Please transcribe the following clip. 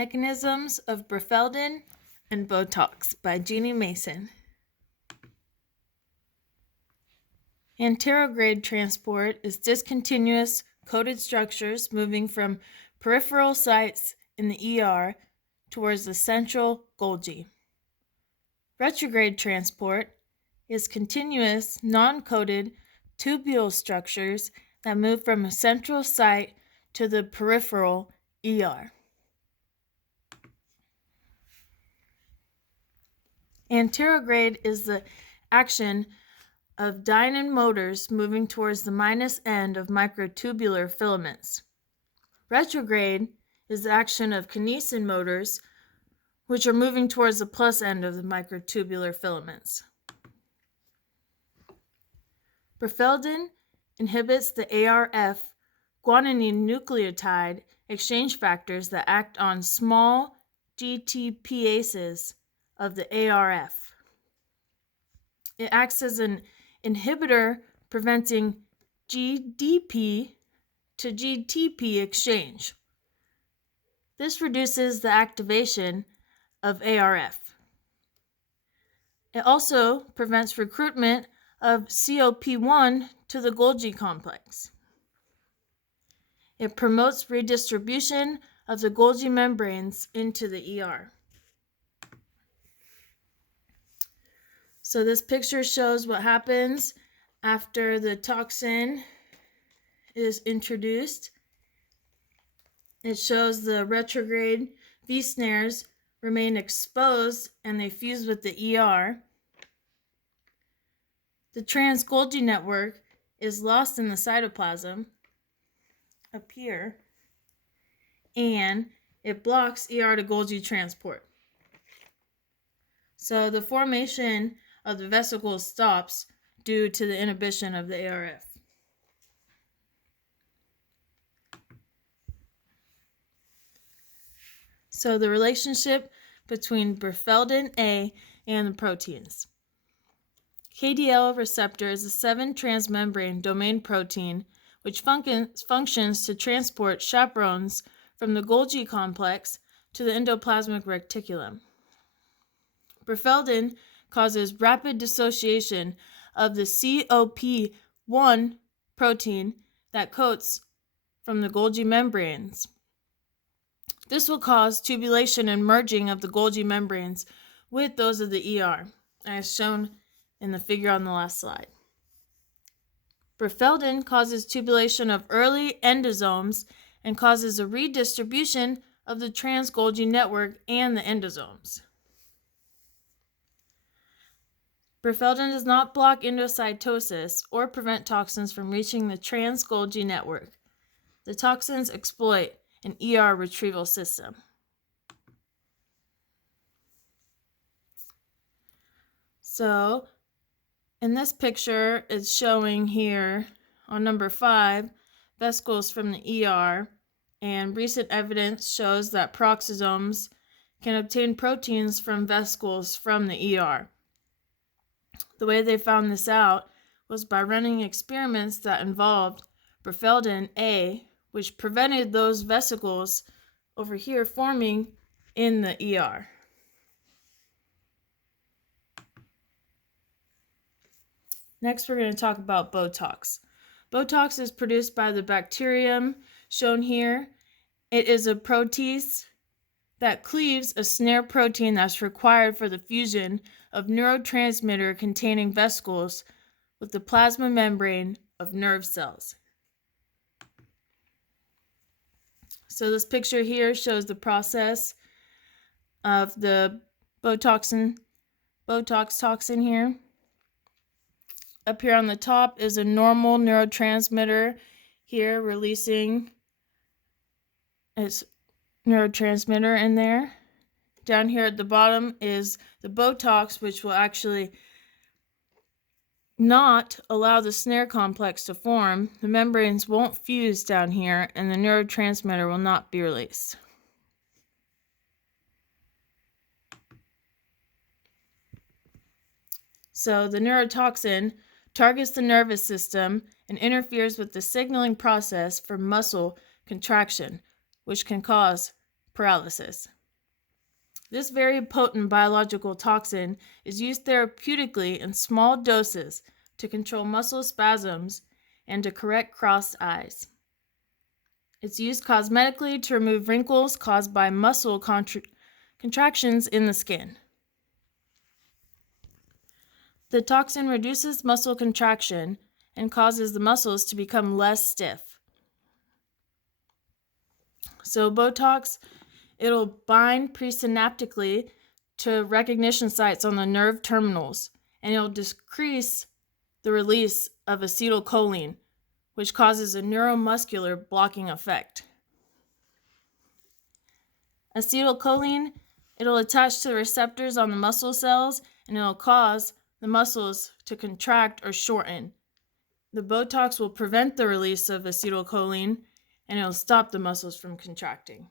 Mechanisms of Brefeldin and Botox by Jeannie Mason. Anterograde transport is discontinuous coded structures moving from peripheral sites in the ER towards the central Golgi. Retrograde transport is continuous, non-coded tubule structures that move from a central site to the peripheral ER. Anterograde is the action of dynein motors moving towards the minus end of microtubular filaments. Retrograde is the action of kinesin motors, which are moving towards the plus end of the microtubular filaments. Brefeldin inhibits the ARF guanine nucleotide exchange factors that act on small GTPases of the ARF. It acts as an inhibitor preventing GDP to GTP exchange. This reduces the activation of ARF. It also prevents recruitment of COP1 to the Golgi complex. It promotes redistribution of the Golgi membranes into the ER. So this picture shows what happens after the toxin is introduced. It shows the retrograde V snares remain exposed and they fuse with the ER. The trans-Golgi network is lost in the cytoplasm up here, and it blocks ER to Golgi transport. So the formation of the vesicles stops due to the inhibition of the ARF. So the relationship between Brefeldin A and the proteins. KDL receptor is a 7-transmembrane domain protein which functions to transport chaperones from the Golgi complex to the endoplasmic reticulum. Brefeldin causes rapid dissociation of the COP1 protein that coats from the Golgi membranes. This will cause tubulation and merging of the Golgi membranes with those of the ER, as shown in the figure on the last slide. Brefeldin causes tubulation of early endosomes and causes a redistribution of the trans-Golgi network and the endosomes. Brefeldin does not block endocytosis or prevent toxins from reaching the trans-Golgi network. The toxins exploit an ER retrieval system. So, in this picture, it's showing here on number 5, vesicles from the ER, and recent evidence shows that peroxisomes can obtain proteins from vesicles from the ER. The way they found this out was by running experiments that involved Brefeldin A, which prevented those vesicles over here forming in the ER. Next, we're going to talk about Botox. Botox is produced by the bacterium shown here. It is a protease that cleaves a snare protein that's required for the fusion of neurotransmitter containing vesicles with the plasma membrane of nerve cells. So this picture here shows the process of the Botox toxin here. Up here on the top is a normal neurotransmitter here releasing its neurotransmitter in there. Down here at the bottom is the Botox, which will actually not allow the snare complex to form. The membranes won't fuse down here, and the neurotransmitter will not be released. So the neurotoxin targets the nervous system and interferes with the signaling process for muscle contraction, which can cause paralysis. This very potent biological toxin is used therapeutically in small doses to control muscle spasms and to correct crossed eyes. It's used cosmetically to remove wrinkles caused by muscle contractions in the skin. The toxin reduces muscle contraction and causes the muscles to become less stiff. So Botox, it'll bind presynaptically to recognition sites on the nerve terminals, and it'll decrease the release of acetylcholine, which causes a neuromuscular blocking effect. Acetylcholine, it'll attach to the receptors on the muscle cells, and it'll cause the muscles to contract or shorten. The Botox will prevent the release of acetylcholine, and it'll stop the muscles from contracting.